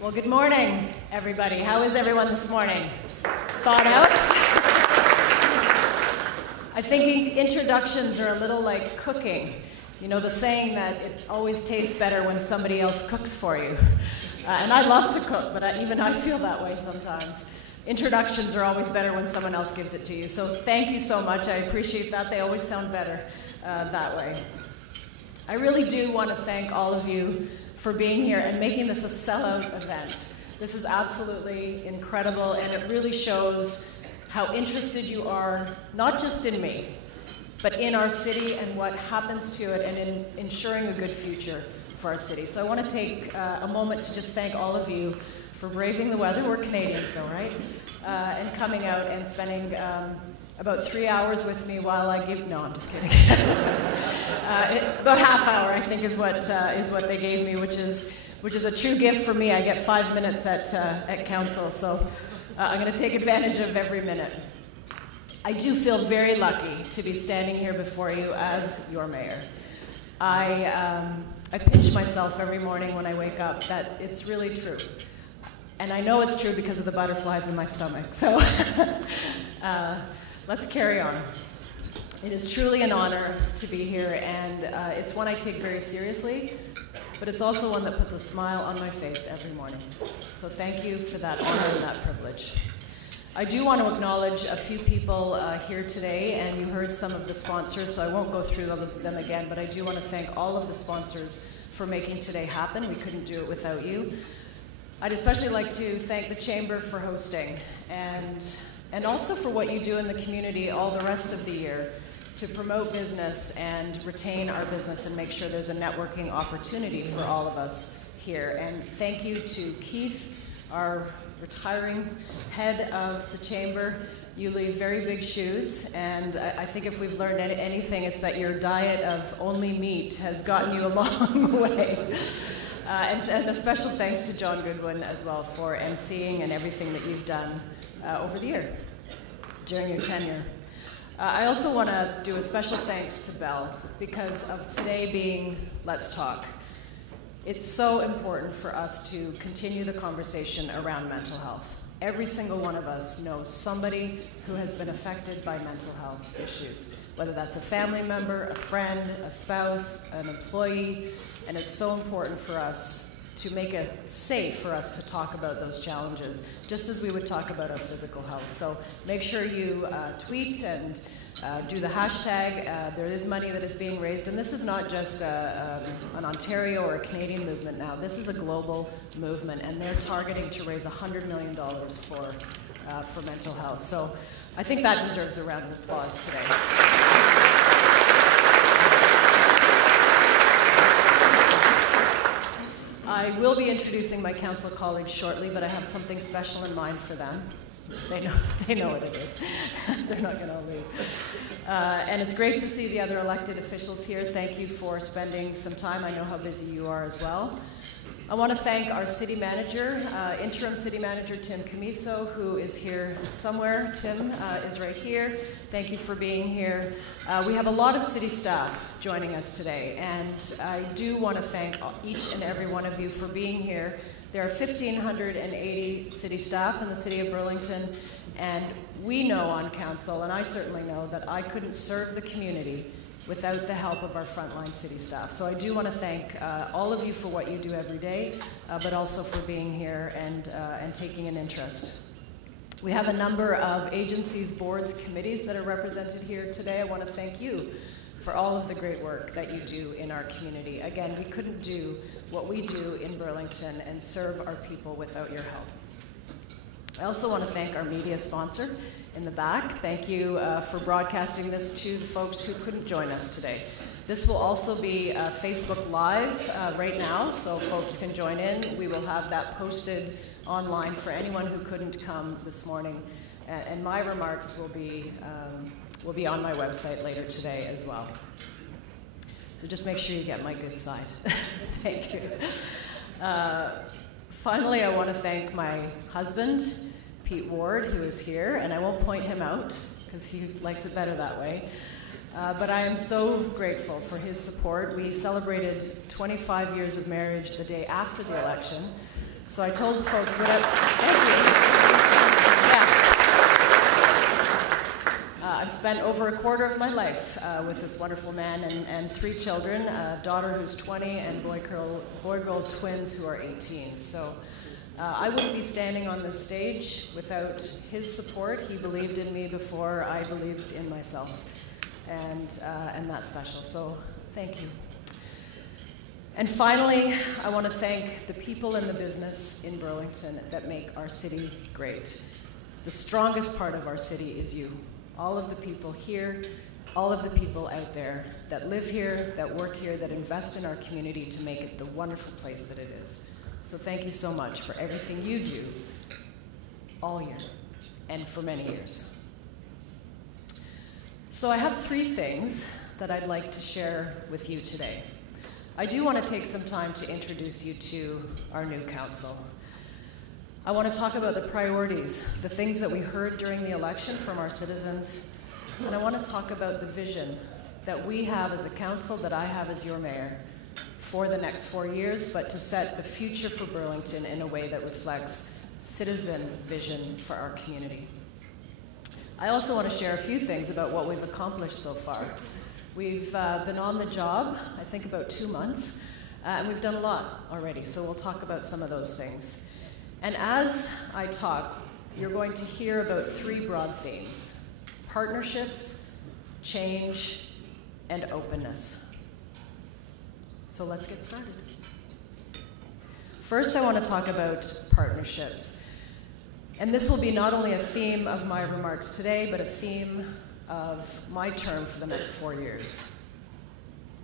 Well, good morning, everybody. How is everyone this morning? Thawed out? I think introductions are a little like cooking. You know the saying that it always tastes better when somebody else cooks for you. And I love to cook, but even I feel that way sometimes. Introductions are always better when someone else gives it to you. So thank you so much. I appreciate that. They always sound better that way. I really do want to thank all of you for being here and making this a sellout event. This is absolutely incredible, and it really shows how interested you are, not just in me, but in our city and what happens to it and in ensuring a good future for our city. So I want to take a moment to just thank all of you for braving the weather. We're Canadians though, right? And coming out and spending about 3 hours with me while I give, no, I'm just kidding. About half hour, I think, is what they gave me, which is a true gift for me. I get 5 minutes at council, so I'm going to take advantage of every minute. I do feel very lucky to be standing here before you as your mayor. I pinch myself every morning when I wake up that it's really true. And I know it's true because of the butterflies in my stomach. So let's carry on. It is truly an honor to be here, and it's one I take very seriously, but it's also one that puts a smile on my face every morning. So thank you for that honor and that privilege. I do want to acknowledge a few people here today, and you heard some of the sponsors, so I won't go through them again, but I do want to thank all of the sponsors for making today happen. We couldn't do it without you. I'd especially like to thank the Chamber for hosting, and also for what you do in the community all the rest of the year to promote business and retain our business and make sure there's a networking opportunity for all of us here. And thank you to Keith, our retiring head of the Chamber. You leave very big shoes, and I think if we've learned anything, it's that your diet of only meat has gotten you a long way. And a special thanks to John Goodwin as well for emceeing and everything that you've done over the year, during your tenure. I also want to do a special thanks to Belle because of today being Let's Talk. It's so important for us to continue the conversation around mental health. Every single one of us knows somebody who has been affected by mental health issues, whether that's a family member, a friend, a spouse, an employee, and it's so important for us to make it safe for us to talk about those challenges, just as we would talk about our physical health. So make sure you tweet and do the hashtag. There is money that is being raised, and this is not just an Ontario or a Canadian movement now. This is a global movement, and they're targeting to raise $100 million for mental health. So I think that deserves a round of applause today. I will be introducing my council colleagues shortly, but I have something special in mind for them. They know what it is. They're not going to leave. And it's great to see the other elected officials here. Thank you for spending some time. I know how busy you are as well. I want to thank our city manager, interim city manager Tim Camiso, who is here somewhere. Tim is right here. Thank you for being here. We have a lot of city staff joining us today, and I do want to thank each and every one of you for being here. There are 1,580 city staff in the city of Burlington, and we know on council, and I certainly know, that I couldn't serve the community without the help of our frontline city staff. So I do want to thank all of you for what you do every day, but also for being here and taking an interest. We have a number of agencies, boards, committees that are represented here today. I want to thank you for all of the great work that you do in our community. Again, we couldn't do what we do in Burlington and serve our people without your help. I also want to thank our media sponsor in the back. Thank you for broadcasting this to the folks who couldn't join us today. This will also be Facebook Live right now, so folks can join in. We will have that posted online for anyone who couldn't come this morning. And my remarks will be on my website later today as well. So just make sure you get my good side. Thank you. Finally, I want to thank my husband, Pete Ward, who is here, and I won't point him out because he likes it better that way. But I am so grateful for his support. We celebrated 25 years of marriage the day after the election, So I told the folks, thank you. Yeah. I've spent over a quarter of my life with this wonderful man and 3 children, a daughter who's 20 and boy-girl twins who are 18. So I wouldn't be standing on this stage without his support. He believed in me before I believed in myself, and that's special. So thank you. And finally, I want to thank the people in the business in Burlington that make our city great. The strongest part of our city is you. All of the people here, all of the people out there that live here, that work here, that invest in our community to make it the wonderful place that it is. So thank you so much for everything you do all year and for many years. So I have 3 things that I'd like to share with you today. I do want to take some time to introduce you to our new council. I want to talk about the priorities, the things that we heard during the election from our citizens, and I want to talk about the vision that we have as a council, that I have as your mayor, for the next 4 years, but to set the future for Burlington in a way that reflects citizen vision for our community. I also want to share a few things about what we've accomplished so far. We've been on the job, I think about 2 months, and we've done a lot already, so we'll talk about some of those things. And as I talk, you're going to hear about 3 broad themes: partnerships, change, and openness. So let's get started. First, I want to talk about partnerships. And this will be not only a theme of my remarks today, but a theme of my term for the next 4 years.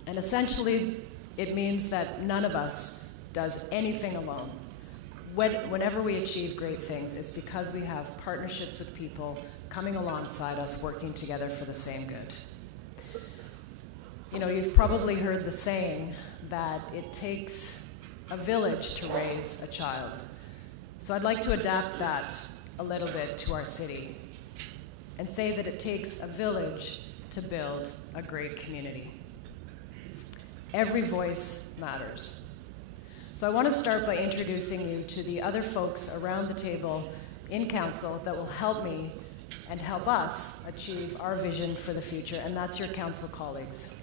And essentially, it means that none of us does anything alone. Whenever we achieve great things, it's because we have partnerships with people coming alongside us, working together for the same good. You know, you've probably heard the saying that it takes a village to raise a child. So I'd like to adapt that a little bit to our city and say that it takes a village to build a great community. Every voice matters. So I want to start by introducing you to the other folks around the table in council that will help me and help us achieve our vision for the future, and that's your council colleagues.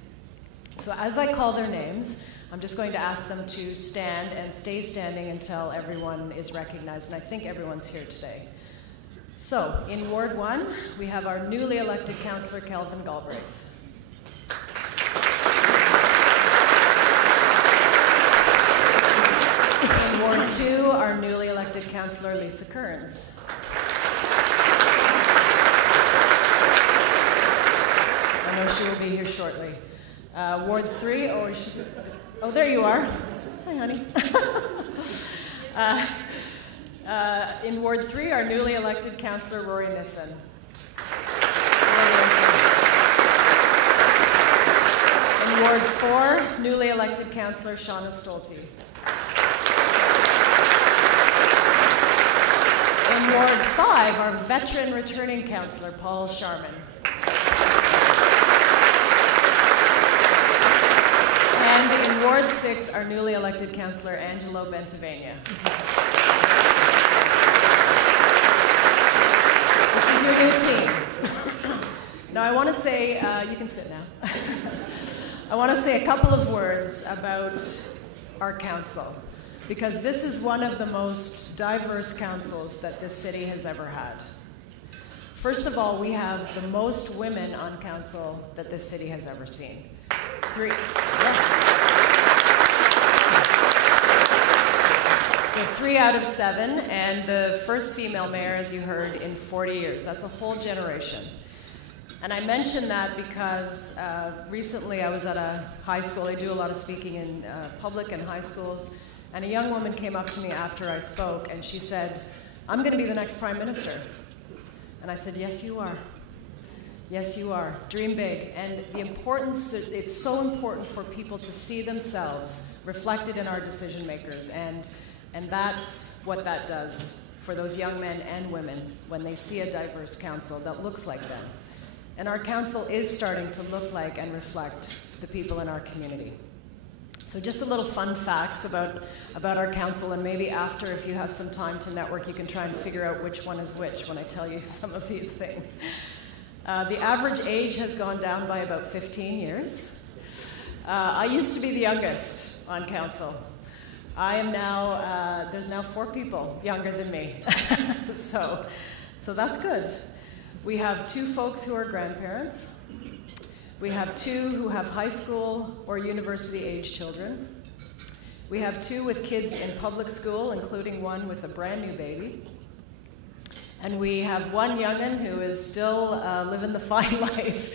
So as I call their names, I'm just going to ask them to stand and stay standing until everyone is recognized, and I think everyone's here today. So in Ward 1, we have our newly elected councillor, Kelvin Galbraith. In Ward 2, our newly elected councillor, Lisa Kearns. I know she will be here shortly. Ward 3, oh, there you are. Hi, honey. In Ward 3, our newly elected councillor, Rory Nissen. In Ward 4, newly elected councillor, Shauna Stolte. In Ward 5, our veteran returning councillor, Paul Sharman. And in Ward 6, our newly elected councillor, Angelo Bentavania. This is your new team. Now I want to say, you can sit now. I want to say a couple of words about our council, because this is one of the most diverse councils that this city has ever had. First of all, we have the most women on council that this city has ever seen. 3, yes. So 3 out of 7, and the first female mayor, as you heard, in 40 years. That's a whole generation. And I mention that because recently I was at a high school. I do a lot of speaking in public and high schools. And a young woman came up to me after I spoke, and she said, "I'm going to be the next prime minister." And I said, "Yes, you are. Yes, you are. Dream big." And the importance, it's so important for people to see themselves reflected in our decision makers. And that's what that does for those young men and women when they see a diverse council that looks like them. And our council is starting to look like and reflect the people in our community. So just a little fun facts about our council, and maybe after, if you have some time to network, you can try and figure out which one is which when I tell you some of these things. The average age has gone down by about 15 years. I used to be the youngest on council. I am now, there's now 4 people younger than me. So that's good. We have 2 folks who are grandparents. We have 2 who have high school or university age children. We have 2 with kids in public school, including one with a brand new baby. And we have 1 young'un who is still living the fine life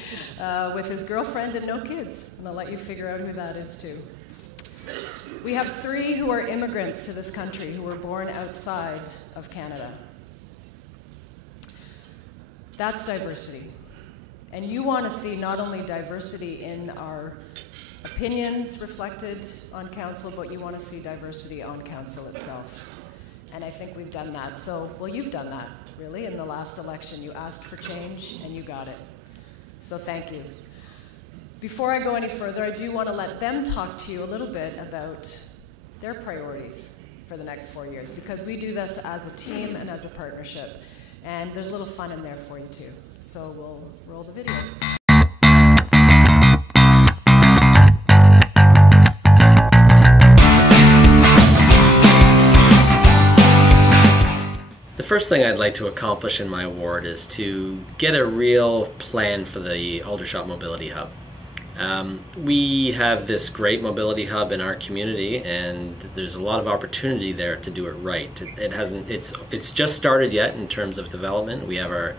with his girlfriend and no kids. And I'll let you figure out who that is too. We have 3 who are immigrants to this country who were born outside of Canada. That's diversity. And you want to see not only diversity in our opinions reflected on council, but you want to see diversity on council itself. And I think we've done that. So, well, you've done that, really, in the last election. You asked for change, and you got it. So thank you. Before I go any further, I do want to let them talk to you a little bit about their priorities for the next 4 years, because we do this as a team and as a partnership. And there's a little fun in there for you, too. So we'll roll the video. The first thing I'd like to accomplish in my ward is to get a real plan for the Aldershot Mobility Hub. We have this great mobility hub in our community, and there's a lot of opportunity there to do it right. It's just started yet in terms of development. We have our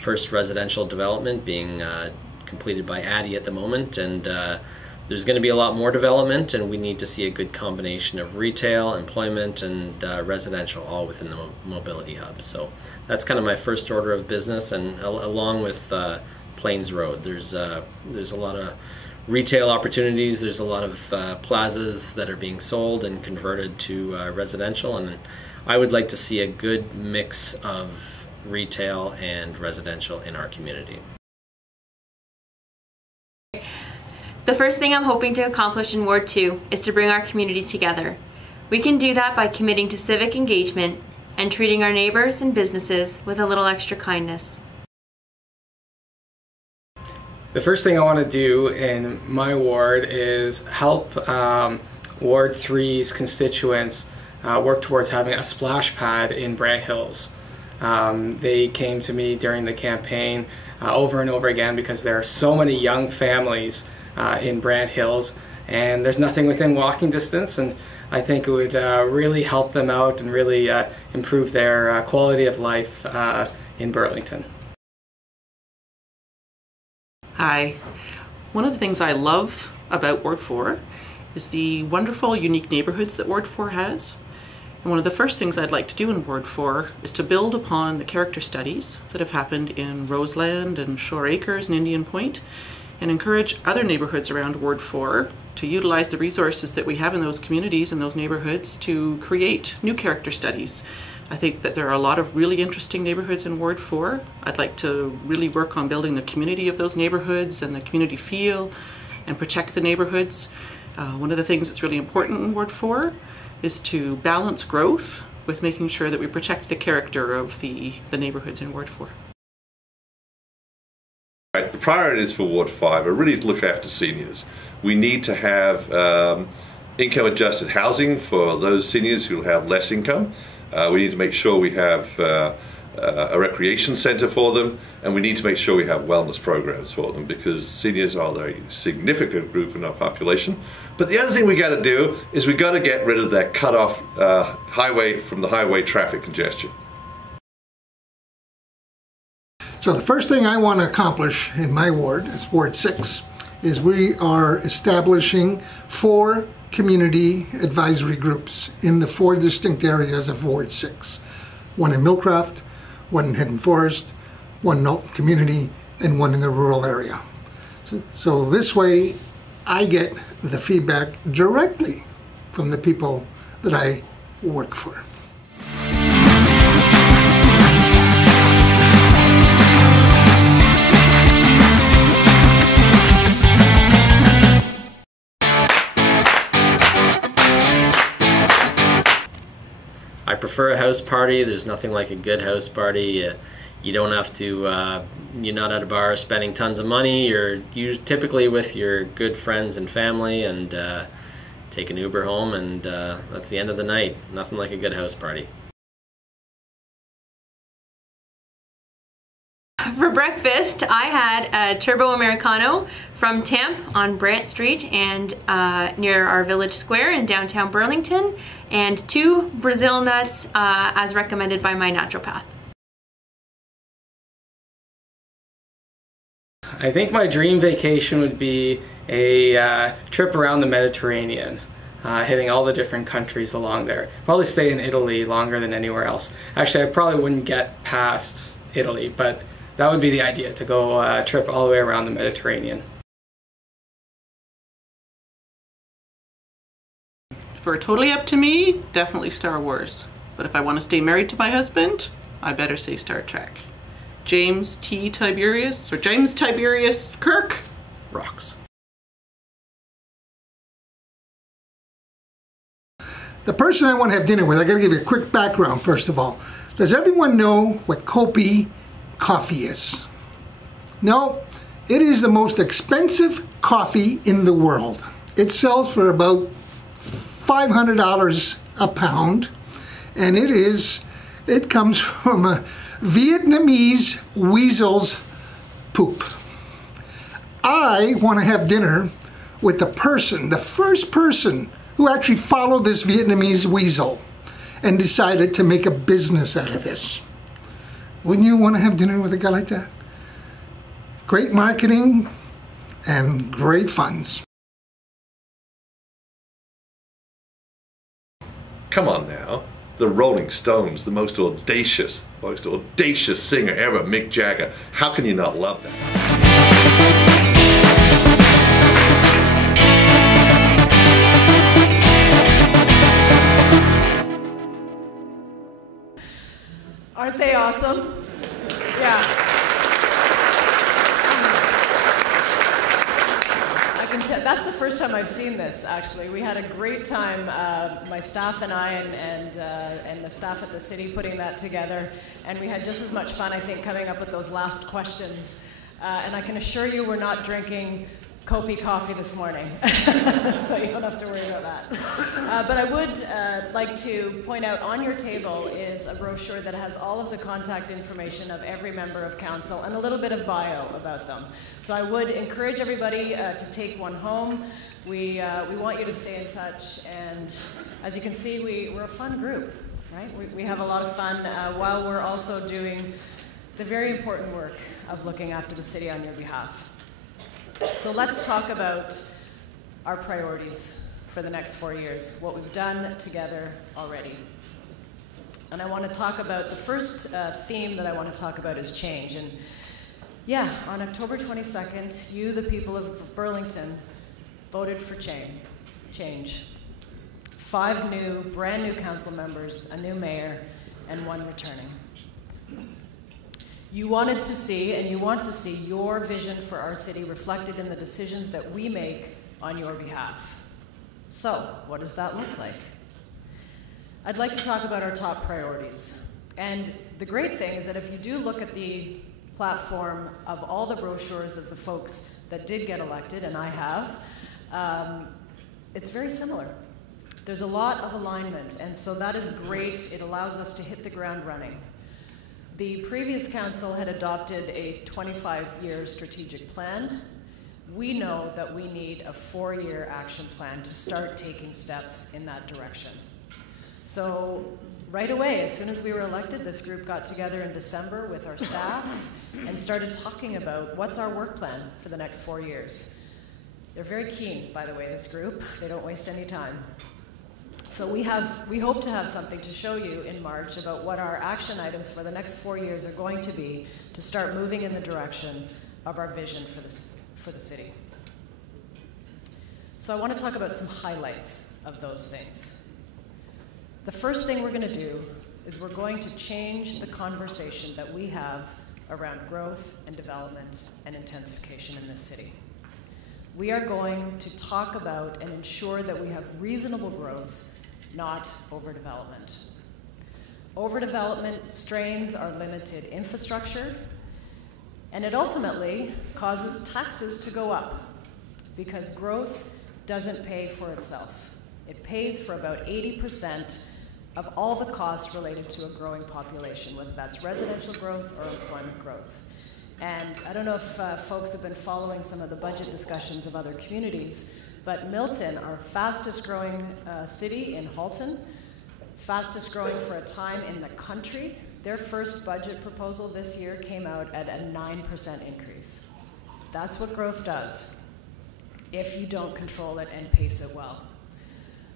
first residential development being completed by Addie at the moment, and there's going to be a lot more development, and we need to see a good combination of retail, employment, and residential all within the mobility hub. So that's kind of my first order of business, and along with Plains Road, there's a lot of retail opportunities. There's a lot of plazas that are being sold and converted to residential, and I would like to see a good mix of retail and residential in our community. The first thing I'm hoping to accomplish in Ward 2 is to bring our community together. We can do that by committing to civic engagement and treating our neighbors and businesses with a little extra kindness. The first thing I want to do in my ward is help Ward 3's constituents work towards having a splash pad in Brant Hills. They came to me during the campaign over and over again because there are so many young families in Brant Hills, and there's nothing within walking distance, and I think it would really help them out and really improve their quality of life in Burlington. Hi. One of the things I love about Ward 4 is the wonderful, unique neighbourhoods that Ward 4 has. And one of the first things I'd like to do in Ward 4 is to build upon the character studies that have happened in Roseland and Shore Acres and Indian Point, and encourage other neighbourhoods around Ward 4 to utilize the resources that we have in those communities and those neighbourhoods to create new character studies. I think that there are a lot of really interesting neighbourhoods in Ward 4. I'd like to really work on building the community of those neighbourhoods and the community feel and protect the neighbourhoods. One of the things that's really important in Ward 4 is to balance growth with making sure that we protect the character of the neighbourhoods in Ward 4. The priorities for Ward 5 are really to look after seniors. We need to have income adjusted housing for those seniors who have less income. We need to make sure we have a recreation centre for them, and we need to make sure we have wellness programs for them, because seniors are a very significant group in our population. But the other thing we got to do is we got to get rid of that cut-off highway from the highway traffic congestion. So the first thing I want to accomplish in my ward, is Ward 6, is we are establishing 4 community advisory groups in the 4 distinct areas of Ward 6. One in Millcraft, one in Hidden Forest, one in Alton Community, and one in the rural area. So this way I get the feedback directly from the people that I work for. prefer a house party. There's nothing like a good house party. You don't have to, you're not at a bar spending tons of money. You're typically with your good friends and family, and take an Uber home, and that's the end of the night. Nothing like a good house party. For breakfast, I had a turbo Americano from Temp on Brant Street and near our village square in downtown Burlington, and 2 Brazil nuts as recommended by my naturopath. I think my dream vacation would be a trip around the Mediterranean, hitting all the different countries along there. Probably stay in Italy longer than anywhere else. Actually, I probably wouldn't get past Italy, but that would be the idea, to go trip all the way around the Mediterranean. For totally up to me, definitely Star Wars. But if I want to stay married to my husband, I better say Star Trek. James Tiberius Kirk rocks. The person I want to have dinner with, I got to give you a quick background first of all. Does everyone know what Kopi coffee is? No, it is the most expensive coffee in the world. It sells for about $500 a pound, and it comes from a Vietnamese weasel's poop. I want to have dinner with the first person who actually followed this Vietnamese weasel and decided to make a business out of this. Wouldn't you want to have dinner with a guy like that? Great marketing and great funds. Come on now. The Rolling Stones, the most audacious singer ever, Mick Jagger. How can you not love that? Aren't they awesome? Yeah. I can tell, that's the first time I've seen this, actually. We had a great time, my staff and I, and the staff at the city putting that together, and we had just as much fun, I think, coming up with those last questions. And I can assure you we're not drinking Kopi coffee this morning, so you don't have to worry about that. But I would like to point out on your table is a brochure that has all of the contact information of every member of council and a little bit of bio about them. So I would encourage everybody to take one home. We want you to stay in touch, and as you can see, we're a fun group, right? We have a lot of fun while we're also doing the very important work of looking after the city on your behalf. So let's talk about our priorities for the next 4 years, what we've done together already. And I want to talk about, the first theme that I want to talk about is change. And yeah, on October 22nd, you, the people of Burlington, voted for change. 5 brand new council members, a new mayor, and 1 returning. You wanted to see, and you want to see, your vision for our city reflected in the decisions that we make on your behalf. So, what does that look like? I'd like to talk about our top priorities. And the great thing is that if you do look at the platform of all the brochures of the folks that did get elected, and I have, it's very similar. There's a lot of alignment, and so that is great. It allows us to hit the ground running. The previous council had adopted a 25-year strategic plan. We know that we need a 4-year action plan to start taking steps in that direction. So right away, as soon as we were elected, this group got together in December with our staff and started talking about what's our work plan for the next 4 years. They're very keen, by the way, this group. They don't waste any time. So we hope to have something to show you in March about what our action items for the next 4 years are going to be to start moving in the direction of our vision for the city. So I want to talk about some highlights of those things. The first thing we're going to do is we're going to change the conversation that we have around growth and development and intensification in this city. We are going to talk about and ensure that we have reasonable growth, not overdevelopment. Overdevelopment strains our limited infrastructure, and it ultimately causes taxes to go up because growth doesn't pay for itself. It pays for about 80% of all the costs related to a growing population, whether that's residential growth or employment growth. And I don't know if folks have been following some of the budget discussions of other communities, but Milton, our fastest growing city in Halton, fastest growing for a time in the country, their first budget proposal this year came out at a 9% increase. That's what growth does if you don't control it and pace it well.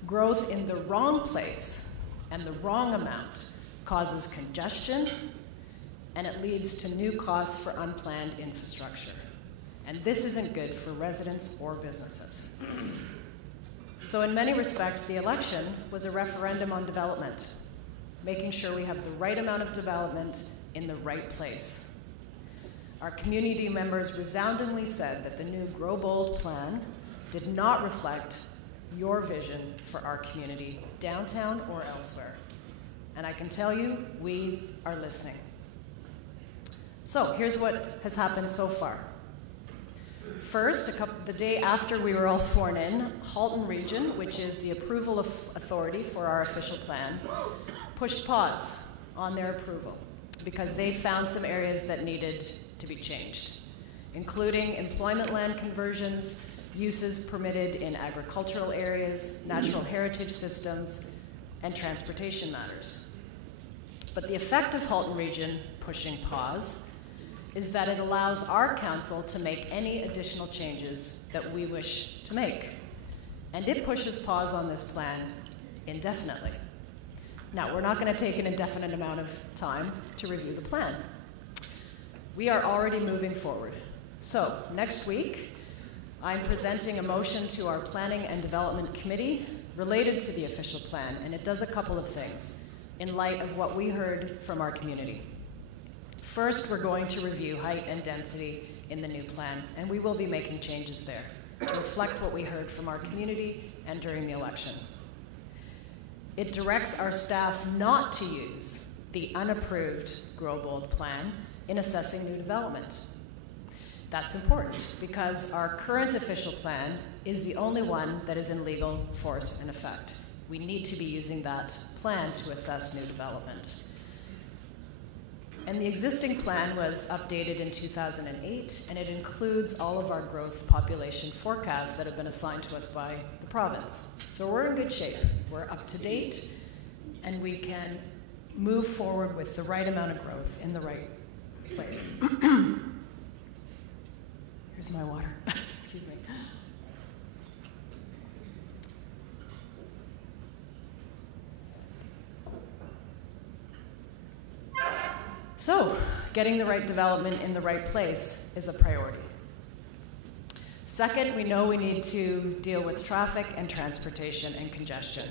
Growth in the wrong place and the wrong amount causes congestion, and it leads to new costs for unplanned infrastructure. And this isn't good for residents or businesses. So in many respects, the election was a referendum on development, making sure we have the right amount of development in the right place. Our community members resoundingly said that the new Grow Bold plan did not reflect your vision for our community, downtown or elsewhere. And I can tell you, we are listening. So here's what has happened so far. First, the day after we were all sworn in, Halton Region, which is the approval authority for our official plan, pushed pause on their approval because they found some areas that needed to be changed, including employment land conversions, uses permitted in agricultural areas, natural heritage systems, and transportation matters. But the effect of Halton Region pushing pause is that it allows our council to make any additional changes that we wish to make. And it pushes pause on this plan indefinitely. Now, we're not going to take an indefinite amount of time to review the plan. We are already moving forward. So, next week, I'm presenting a motion to our Planning and Development Committee related to the official plan, and it does a couple of things in light of what we heard from our community. First, we're going to review height and density in the new plan, and we will be making changes there to reflect what we heard from our community and during the election. It directs our staff not to use the unapproved Grow Bold plan in assessing new development. That's important because our current official plan is the only one that is in legal force and effect. We need to be using that plan to assess new development. And the existing plan was updated in 2008, and it includes all of our growth population forecasts that have been assigned to us by the province. So we're in good shape. We're up to date, and we can move forward with the right amount of growth in the right place. Here's my water. Excuse me. So, getting the right development in the right place is a priority. Second, we know we need to deal with traffic and transportation and congestion.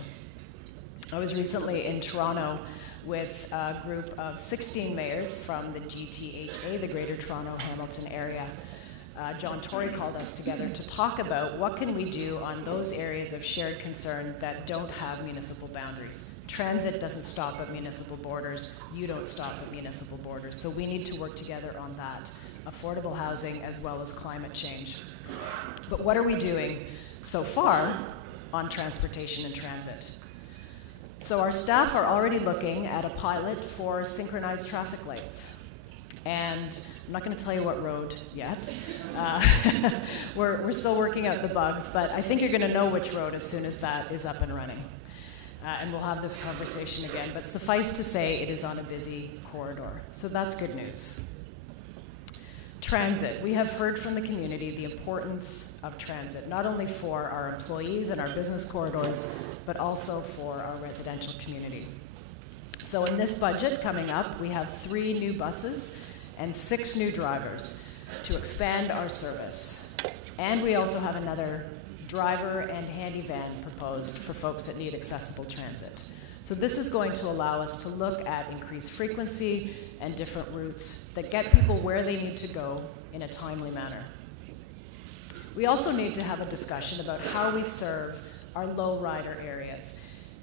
I was recently in Toronto with a group of 16 mayors from the GTHA, the Greater Toronto Hamilton area. John Tory called us together to talk about what can we do on those areas of shared concern that don't have municipal boundaries. Transit doesn't stop at municipal borders. You don't stop at municipal borders. So we need to work together on that. Affordable housing as well as climate change. But what are we doing so far on transportation and transit? So our staff are already looking at a pilot for synchronized traffic lights. And I'm not going to tell you what road yet. We're still working out the bugs, but I think you're going to know which road as soon as that is up and running. And we'll have this conversation again. But suffice to say, it is on a busy corridor. So that's good news. Transit. We have heard from the community the importance of transit, not only for our employees and our business corridors, but also for our residential community. So in this budget coming up, we have 3 new buses and 6 new drivers to expand our service. And we also have another driver and handy van proposed for folks that need accessible transit. So this is going to allow us to look at increased frequency and different routes that get people where they need to go in a timely manner. We also need to have a discussion about how we serve our low rider areas.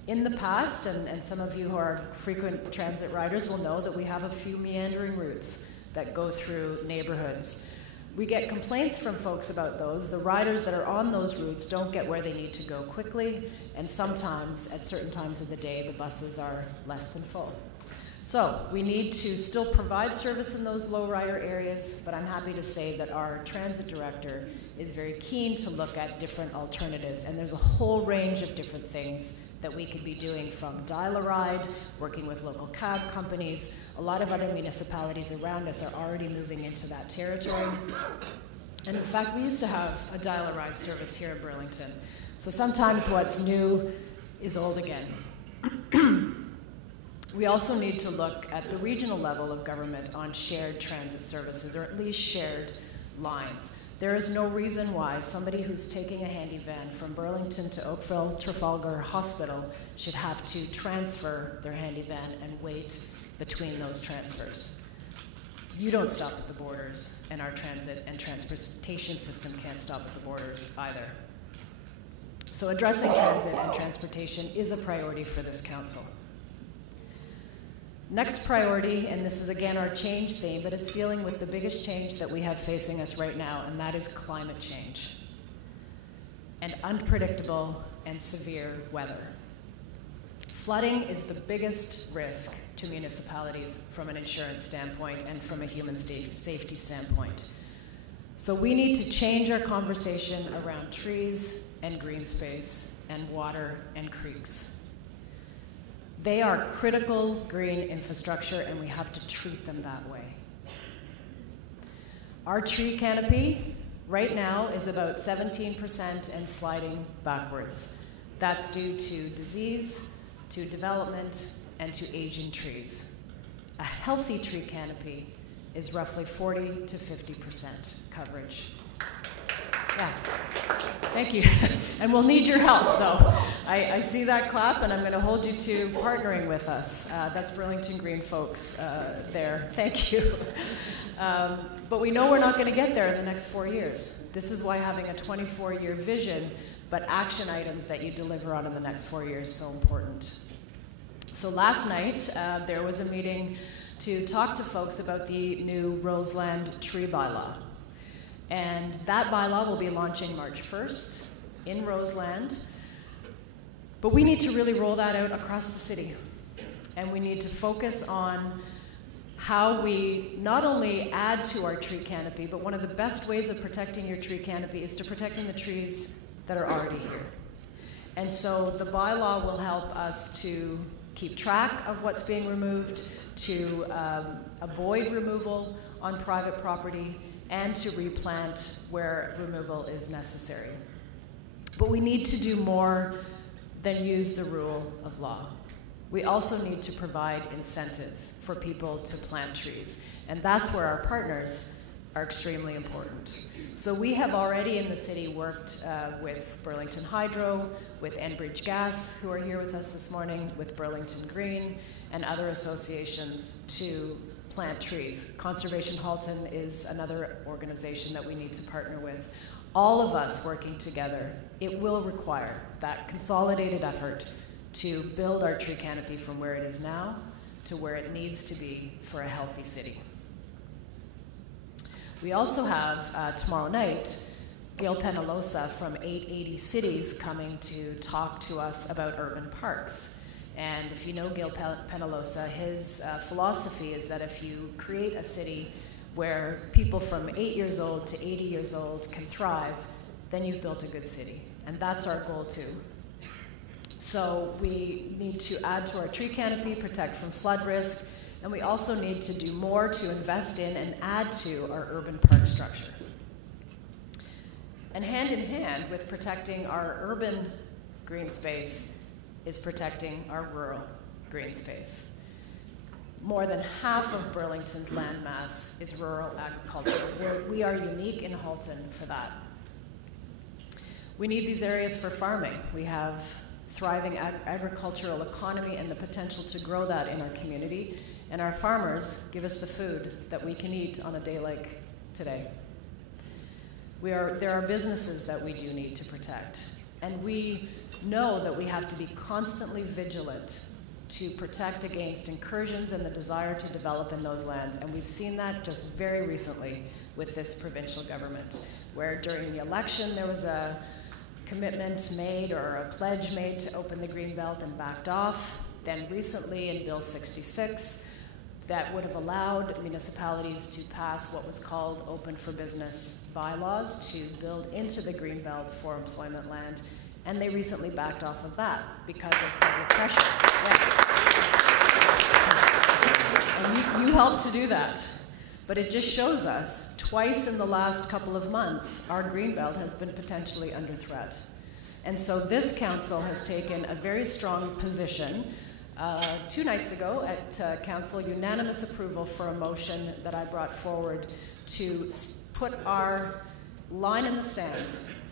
In the past, and some of you who are frequent transit riders will know that we have a few meandering routes that go through neighborhoods. We get complaints from folks about those. The riders that are on those routes don't get where they need to go quickly, and sometimes, at certain times of the day, the buses are less than full. So we need to still provide service in those low rider areas, but I'm happy to say that our transit director is very keen to look at different alternatives, and there's a whole range of different things that we could be doing, from dial-a-ride, working with local cab companies. A lot of other municipalities around us are already moving into that territory. And in fact, we used to have a dial-a-ride service here in Burlington. So sometimes what's new is old again. We also need to look at the regional level of government on shared transit services, or at least shared lines. There is no reason why somebody who's taking a handy van from Burlington to Oakville Trafalgar Hospital should have to transfer their handy van and wait between those transfers. You don't stop at the borders, and our transit and transportation system can't stop at the borders either. So addressing transit and transportation is a priority for this council. Next priority, and this is again our change theme, but it's dealing with the biggest change that we have facing us right now, and that is climate change and unpredictable and severe weather. Flooding is the biggest risk to municipalities from an insurance standpoint and from a human safety standpoint. So we need to change our conversation around trees and green space and water and creeks. They are critical green infrastructure, and we have to treat them that way. Our tree canopy right now is about 17% and sliding backwards. That's due to disease, to development, and to aging trees. A healthy tree canopy is roughly 40 to 50% coverage. Yeah, thank you. And we'll need your help, so I see that clap, and I'm going to hold you to partnering with us. That's Burlington Green folks there. Thank you. But we know we're not going to get there in the next 4 years. This is why having a 24-year vision, but action items that you deliver on in the next 4 years is so important. So last night, there was a meeting to talk to folks about the new Roseland tree bylaw. And that bylaw will be launching March 1st in Roseland. But we need to really roll that out across the city. And we need to focus on how we not only add to our tree canopy, but one of the best ways of protecting your tree canopy is to protecting the trees that are already here. And so the bylaw will help us to keep track of what's being removed, to avoid removal on private property, and to replant where removal is necessary. But we need to do more than use the rule of law. We also need to provide incentives for people to plant trees, and that's where our partners are extremely important. So we have already in the city worked with Burlington Hydro, with Enbridge Gas, who are here with us this morning, with Burlington Green, and other associations to plant trees. Conservation Halton is another organization that we need to partner with. All of us working together, it will require that consolidated effort to build our tree canopy from where it is now to where it needs to be for a healthy city. We also have tomorrow night Gail Penalosa from 880 Cities coming to talk to us about urban parks. And if you know Gail Penalosa, his philosophy is that if you create a city where people from 8 years old to 80 years old can thrive, then you've built a good city. And that's our goal too. So we need to add to our tree canopy, protect from flood risk, and we also need to do more to invest in and add to our urban park structure. And hand in hand with protecting our urban green space is protecting our rural green space. More than half of Burlington's landmass is rural agriculture. We are unique in Halton for that. We need these areas for farming. We have thriving agricultural economy and the potential to grow that in our community. And our farmers give us the food that we can eat on a day like today. There are businesses that we do need to protect. And we know that we have to be constantly vigilant to protect against incursions and the desire to develop in those lands. And we've seen that just very recently with this provincial government, where during the election there was a commitment made or a pledge made to open the Greenbelt and backed off. Then recently in Bill 66, that would have allowed municipalities to pass what was called open for business bylaws to build into the Greenbelt for employment land. And they recently backed off of that because of public pressure. Yes. And you helped to do that. But it just shows us, twice in the last couple of months, our Greenbelt has been potentially under threat. And so this council has taken a very strong position. 2 nights ago at council, unanimous approval for a motion that I brought forward to put our line in the sand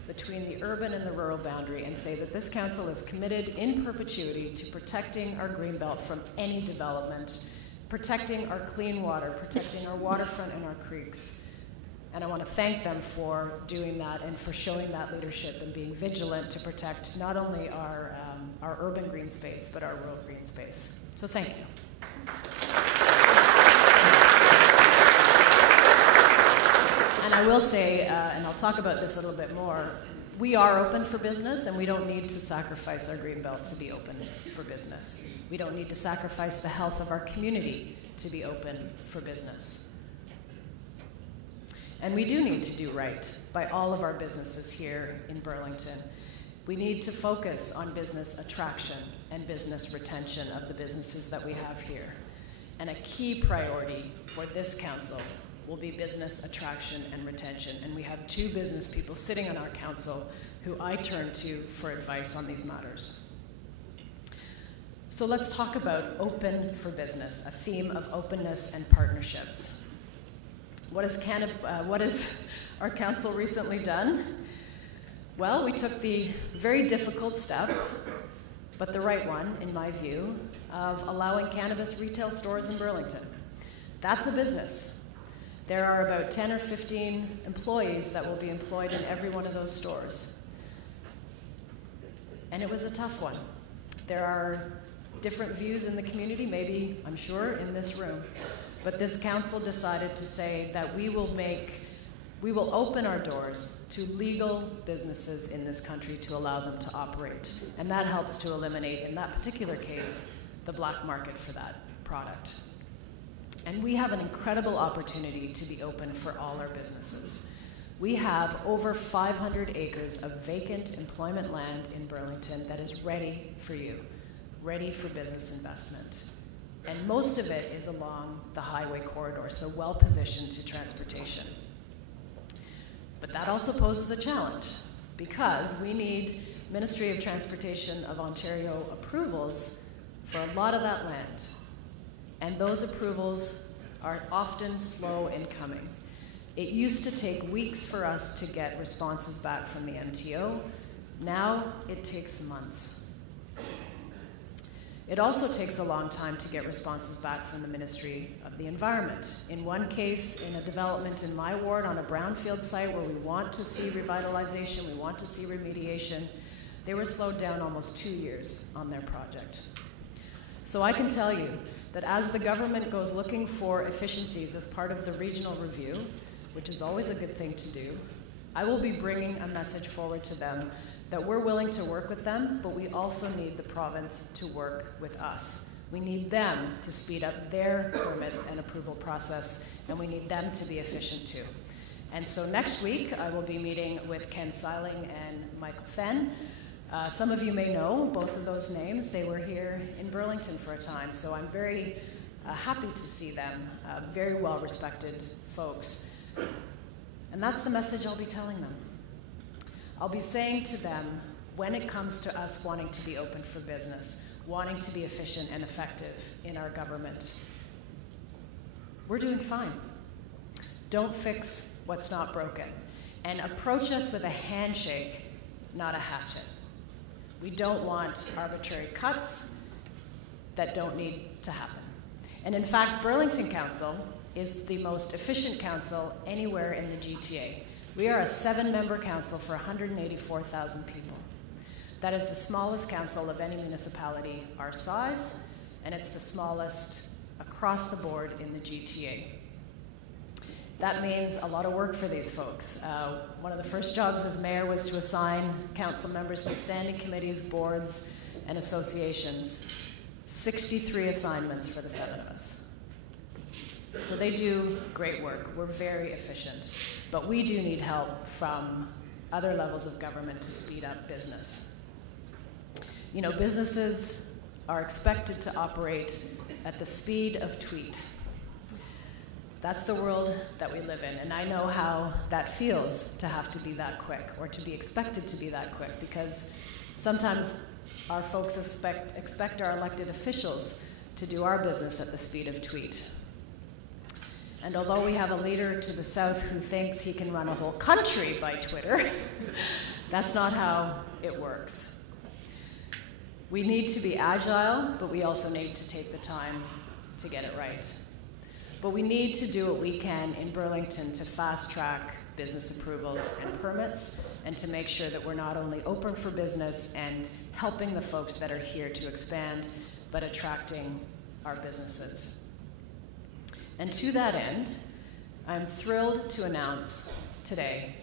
between the urban and the rural boundary and say that this council is committed in perpetuity to protecting our Greenbelt from any development, protecting our clean water, protecting our waterfront and our creeks. And I want to thank them for doing that and for showing that leadership and being vigilant to protect not only our urban green space, but our rural green space. So thank you. And I will say, and I'll talk about this a little bit more, we are open for business, and we don't need to sacrifice our Greenbelt to be open for business. We don't need to sacrifice the health of our community to be open for business. And we do need to do right by all of our businesses here in Burlington. We need to focus on business attraction and business retention of the businesses that we have here. And a key priority for this council will be business attraction and retention. And we have 2 business people sitting on our council who I turn to for advice on these matters. So let's talk about open for business, a theme of openness and partnerships. What has our council recently done? Well, we took the very difficult step, but the right one, in my view, of allowing cannabis retail stores in Burlington. That's a business. There are about 10 or 15 employees that will be employed in every one of those stores. And it was a tough one. There are different views in the community, maybe, I'm sure, in this room. But this council decided to say that we will open our doors to legal businesses in this country to allow them to operate. And that helps to eliminate, in that particular case, the black market for that product. And we have an incredible opportunity to be open for all our businesses. We have over 500 acres of vacant employment land in Burlington that is ready for you, ready for business investment. And most of it is along the highway corridor, so well positioned to transportation. But that also poses a challenge because we need Ministry of Transportation of Ontario approvals for a lot of that land. And those approvals are often slow in coming. It used to take weeks for us to get responses back from the MTO. Now it takes months. It also takes a long time to get responses back from the Ministry of the Environment. In one case, in a development in my ward on a brownfield site where we want to see revitalization, we want to see remediation, they were slowed down almost 2 years on their project. So I can tell you that as the government goes looking for efficiencies as part of the regional review, which is always a good thing to do, I will be bringing a message forward to them that we're willing to work with them, but we also need the province to work with us. We need them to speed up their permits and approval process, and we need them to be efficient too. And so next week, I will be meeting with Ken Seiling and Michael Fenn. Some of you may know both of those names. They were here in Burlington for a time, so I'm very happy to see them, very well-respected folks. And that's the message I'll be telling them. I'll be saying to them, when it comes to us wanting to be open for business, wanting to be efficient and effective in our government, we're doing fine. Don't fix what's not broken. And approach us with a handshake, not a hatchet. We don't want arbitrary cuts that don't need to happen. And in fact, Burlington Council is the most efficient council anywhere in the GTA. We are a 7-member council for 184,000 people. That is the smallest council of any municipality our size, and it's the smallest across the board in the GTA. That means a lot of work for these folks. One of the first jobs as mayor was to assign council members to standing committees, boards, and associations. 63 assignments for the 7 of us. So they do great work. We're very efficient. But we do need help from other levels of government to speed up business. You know, businesses are expected to operate at the speed of tweet. That's the world that we live in, and I know how that feels to have to be that quick, or to be expected to be that quick, because sometimes our folks expect our elected officials to do our business at the speed of tweet. And although we have a leader to the south who thinks he can run a whole country by Twitter, that's not how it works. We need to be agile, but we also need to take the time to get it right. But we need to do what we can in Burlington to fast-track business approvals and permits, and to make sure that we're not only open for business and helping the folks that are here to expand, but attracting our businesses. And to that end, I'm thrilled to announce today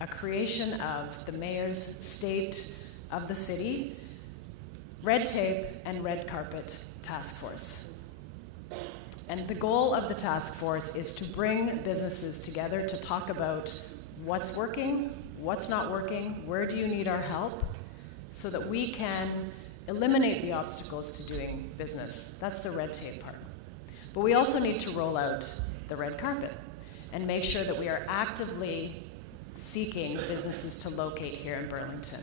a creation of the Mayor's State of the City Red Tape and Red Carpet Task Force. And the goal of the task force is to bring businesses together to talk about what's working, what's not working, where do you need our help, so that we can eliminate the obstacles to doing business. That's the red tape part. But we also need to roll out the red carpet and make sure that we are actively seeking businesses to locate here in Burlington.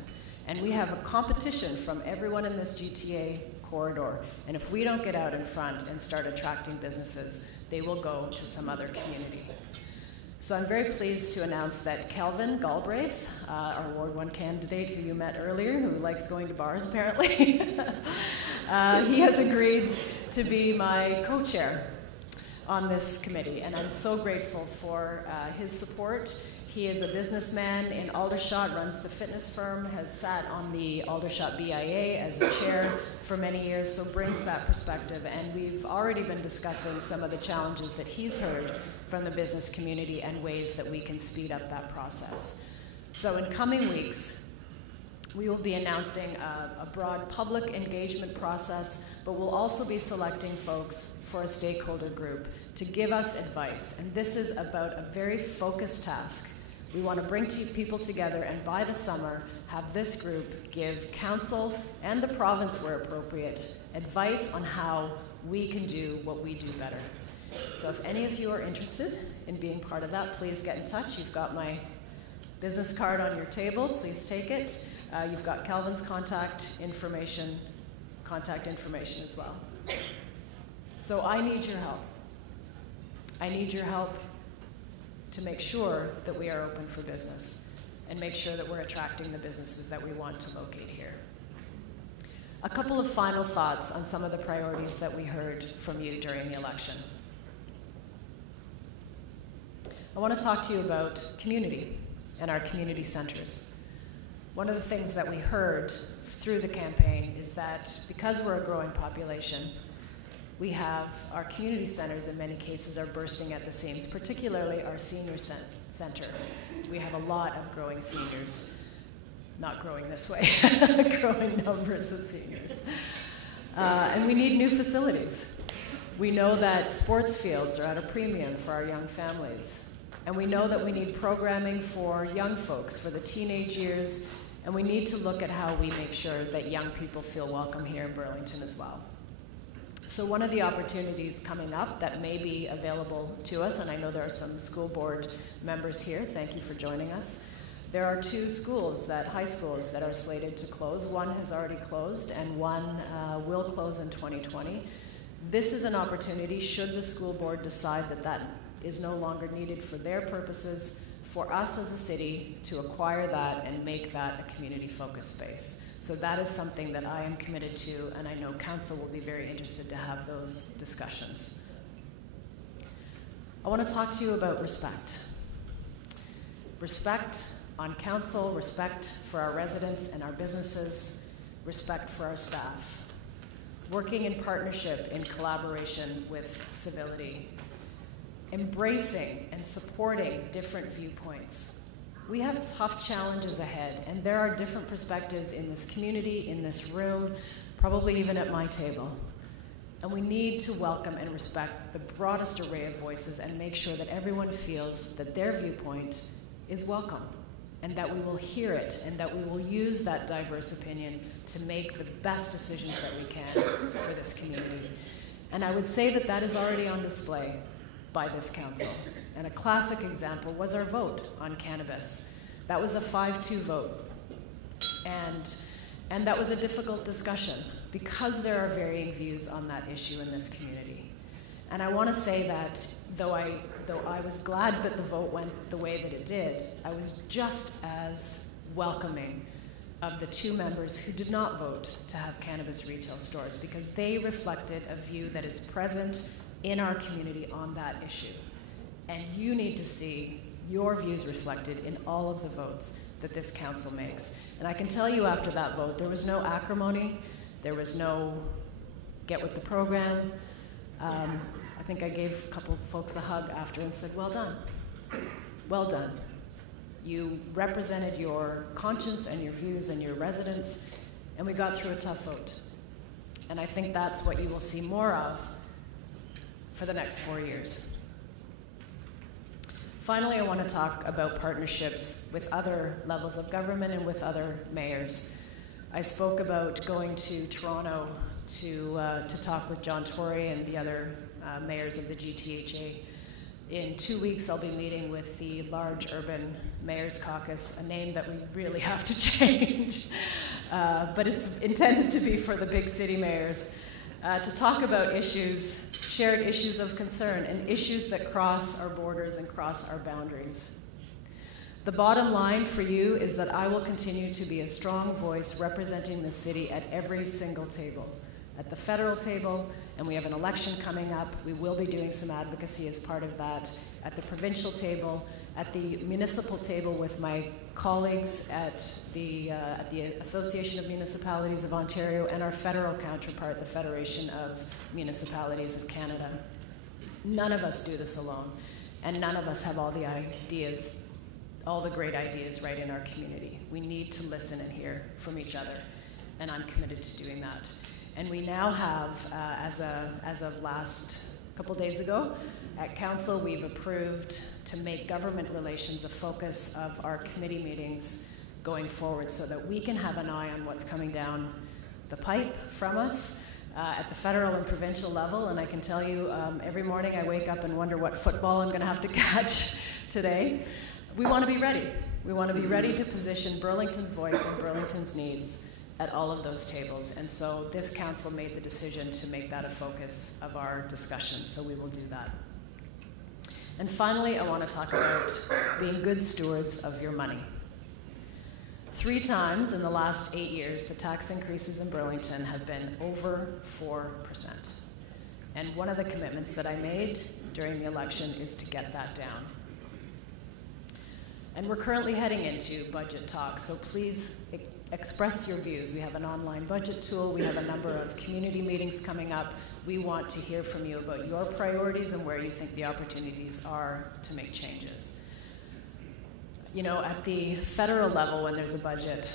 And we have a competition from everyone in this GTA corridor. And if we don't get out in front and start attracting businesses, they will go to some other community. So I'm very pleased to announce that Kelvin Galbraith, our Ward 1 candidate who you met earlier, who likes going to bars apparently, he has agreed to be my co-chair on this committee. And I'm so grateful for his support. He is a businessman in Aldershot, runs the fitness firm, has sat on the Aldershot BIA as a chair for many years, so brings that perspective. And we've already been discussing some of the challenges that he's heard from the business community and ways that we can speed up that process. So in coming weeks, we will be announcing a broad public engagement process, but we'll also be selecting folks for a stakeholder group to give us advice. And this is about a very focused task. We want to bring people together, and by the summer, have this group give council and the province, where appropriate, advice on how we can do what we do better. So if any of you are interested in being part of that, please get in touch. You've got my business card on your table. Please take it. You've got Calvin's contact information as well. So I need your help. I need your help to make sure that we are open for business and make sure that we're attracting the businesses that we want to locate here. A couple of final thoughts on some of the priorities that we heard from you during the election. I want to talk to you about community and our community centers. One of the things that we heard through the campaign is that because we're a growing population, we have our community centers in many cases are bursting at the seams, particularly our senior center. We have a lot of growing seniors, not growing this way, growing numbers of seniors. And we need new facilities. We know that sports fields are at a premium for our young families. And we know that we need programming for young folks, for the teenage years, and we need to look at how we make sure that young people feel welcome here in Burlington as well. So one of the opportunities coming up that may be available to us, and I know there are some school board members here, thank you for joining us. There are 2 schools, high schools, that are slated to close. One has already closed, and one will close in 2020. This is an opportunity, should the school board decide that that is no longer needed for their purposes, for us as a city to acquire that and make that a community-focused space. So that is something that I am committed to, and I know council will be very interested to have those discussions. I want to talk to you about respect. Respect on council, respect for our residents and our businesses, respect for our staff. Working in partnership, in collaboration with civility. Embracing and supporting different viewpoints. We have tough challenges ahead, and there are different perspectives in this community, in this room, probably even at my table. And we need to welcome and respect the broadest array of voices and make sure that everyone feels that their viewpoint is welcome, and that we will hear it, and that we will use that diverse opinion to make the best decisions that we can for this community. And I would say that that is already on display by this council. And a classic example was our vote on cannabis. That was a 5-2 vote. And that was a difficult discussion because there are varying views on that issue in this community. And I want to say that though I was glad that the vote went the way that it did, I was just as welcoming of the 2 members who did not vote to have cannabis retail stores, because they reflected a view that is present in our community on that issue. And you need to see your views reflected in all of the votes that this council makes. And I can tell you after that vote, there was no acrimony, there was no get with the program. I think I gave a couple of folks a hug after and said, well done, well done. You represented your conscience and your views and your residents, and we got through a tough vote. And I think that's what you will see more of for the next 4 years. Finally, I want to talk about partnerships with other levels of government and with other mayors. I spoke about going to Toronto to talk with John Tory and the other mayors of the GTHA. In 2 weeks, I'll be meeting with the Large Urban Mayors Caucus, a name that we really have to change, but it's intended to be for the big city mayors, to talk about issues, shared issues of concern, and issues that cross our borders and cross our boundaries. The bottom line for you is that I will continue to be a strong voice representing the city at every single table. At the federal table, and we have an election coming up, we will be doing some advocacy as part of that. At the provincial table, at the municipal table with my colleagues at the Association of Municipalities of Ontario and our federal counterpart, the Federation of Municipalities of Canada. None of us do this alone, and none of us have all the ideas, all the great ideas right in our community. We need to listen and hear from each other, and I'm committed to doing that. And we now have, as of last couple days ago, at Council, we've approved to make government relations a focus of our committee meetings going forward so that we can have an eye on what's coming down the pipe from us at the federal and provincial level. And I can tell you, every morning I wake up and wonder what football I'm going to have to catch today. We want to be ready. We want to be ready to position Burlington's voice and Burlington's needs at all of those tables. And so this council made the decision to make that a focus of our discussion, so we will do that. And finally, I want to talk about being good stewards of your money. 3 times in the last 8 years, the tax increases in Burlington have been over 4%. And one of the commitments that I made during the election is to get that down. And we're currently heading into budget talks, so please express your views. We have an online budget tool. We have a number of community meetings coming up. We want to hear from you about your priorities and where you think the opportunities are to make changes. You know, at the federal level, when there's a budget,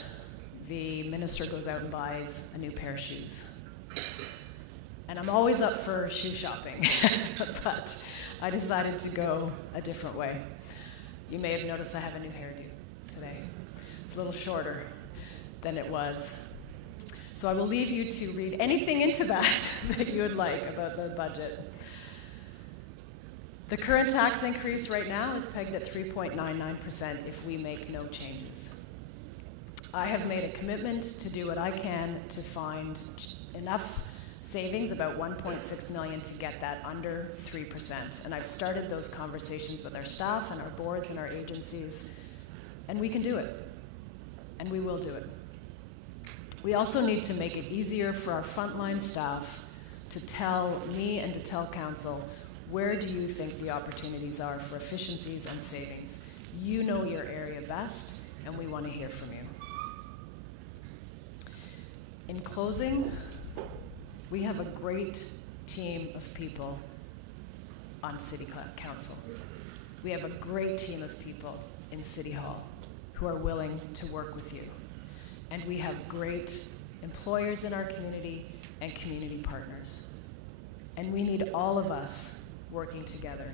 the minister goes out and buys a new pair of shoes. And I'm always up for shoe shopping, but I decided to go a different way. You may have noticed I have a new hairdo today. It's a little shorter than it was. So I will leave you to read anything into that that you would like about the budget. The current tax increase right now is pegged at 3.99% if we make no changes. I have made a commitment to do what I can to find enough savings, about $1.6 million, to get that under 3%. And I've started those conversations with our staff and our boards and our agencies, and we can do it, and we will do it. We also need to make it easier for our frontline staff to tell me and to tell council, where do you think the opportunities are for efficiencies and savings? You know your area best, and we want to hear from you. In closing, we have a great team of people on City Council. We have a great team of people in City Hall who are willing to work with you. And we have great employers in our community and community partners. And we need all of us working together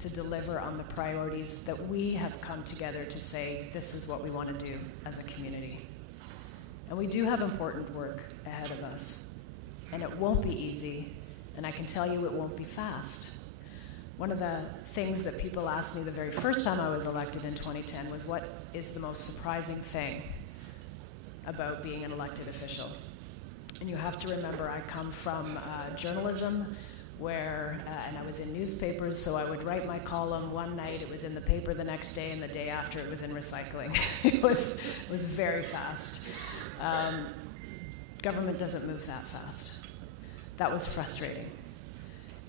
to deliver on the priorities that we have come together to say this is what we want to do as a community. And we do have important work ahead of us. And it won't be easy, and I can tell you it won't be fast. One of the things that people asked me the very first time I was elected in 2010 was, what is the most surprising thing about being an elected official? And you have to remember, I come from journalism, where, and I was in newspapers, so I would write my column one night, it was in the paper the next day, and the day after it was in recycling. It was very fast. Government doesn't move that fast. That was frustrating.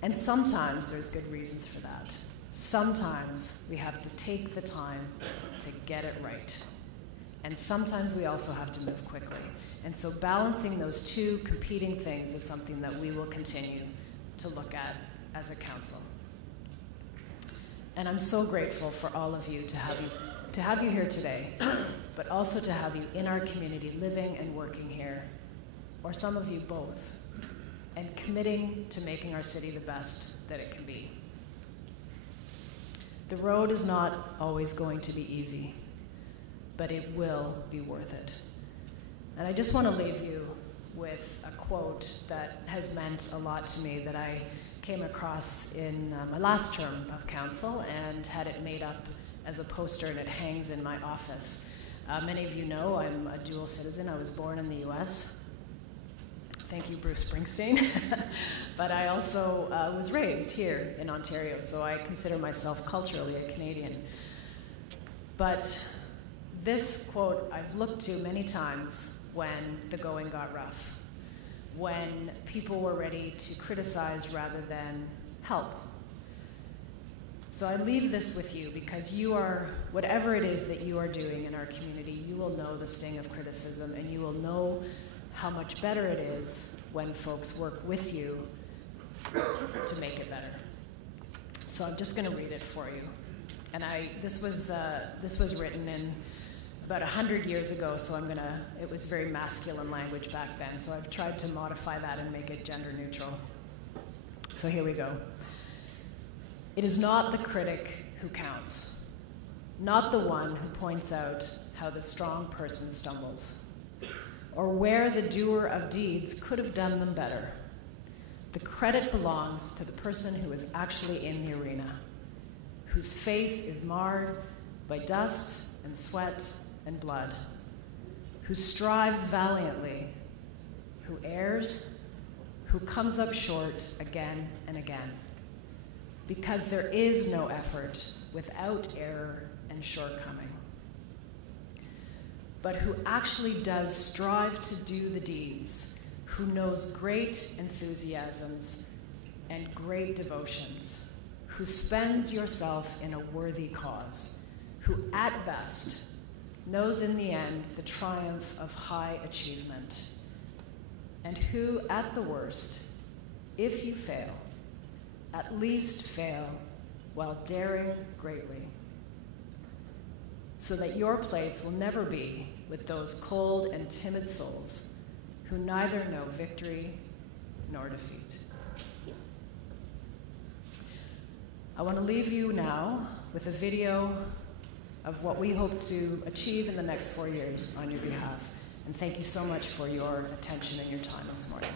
And sometimes there's good reasons for that. Sometimes we have to take the time to get it right. And sometimes we also have to move quickly. And so balancing those two competing things is something that we will continue to look at as a council. And I'm so grateful for all of you to have you here today, but also to have you in our community living and working here, or some of you both, and committing to making our city the best that it can be. The road is not always going to be easy, but it will be worth it. And I just want to leave you with a quote that has meant a lot to me, that I came across in my last term of council and had it made up as a poster, and it hangs in my office. Many of you know I'm a dual citizen. I was born in the US. Thank you, Bruce Springsteen. But I also was raised here in Ontario, so I consider myself culturally a Canadian. But this quote I've looked to many times when the going got rough, when people were ready to criticize rather than help. So I leave this with you because you are, whatever it is that you are doing in our community, you will know the sting of criticism, and you will know how much better it is when folks work with you to make it better. So I'm just going to read it for you. And this was written in about 100 years ago, so it was very masculine language back then, so I've tried to modify that and make it gender neutral. So here we go. It is not the critic who counts, not the one who points out how the strong person stumbles, or where the doer of deeds could have done them better. The credit belongs to the person who is actually in the arena, whose face is marred by dust and sweat and blood, who strives valiantly, who errs, who comes up short again and again. Because there is no effort without error and shortcoming, but who actually does strive to do the deeds, who knows great enthusiasms and great devotions, who spends yourself in a worthy cause, who at best knows in the end the triumph of high achievement, and who at the worst, if you fail, at least fail while daring greatly, so that your place will never be with those cold and timid souls who neither know victory nor defeat. I want to leave you now with a video of what we hope to achieve in the next 4 years on your behalf. And thank you so much for your attention and your time this morning.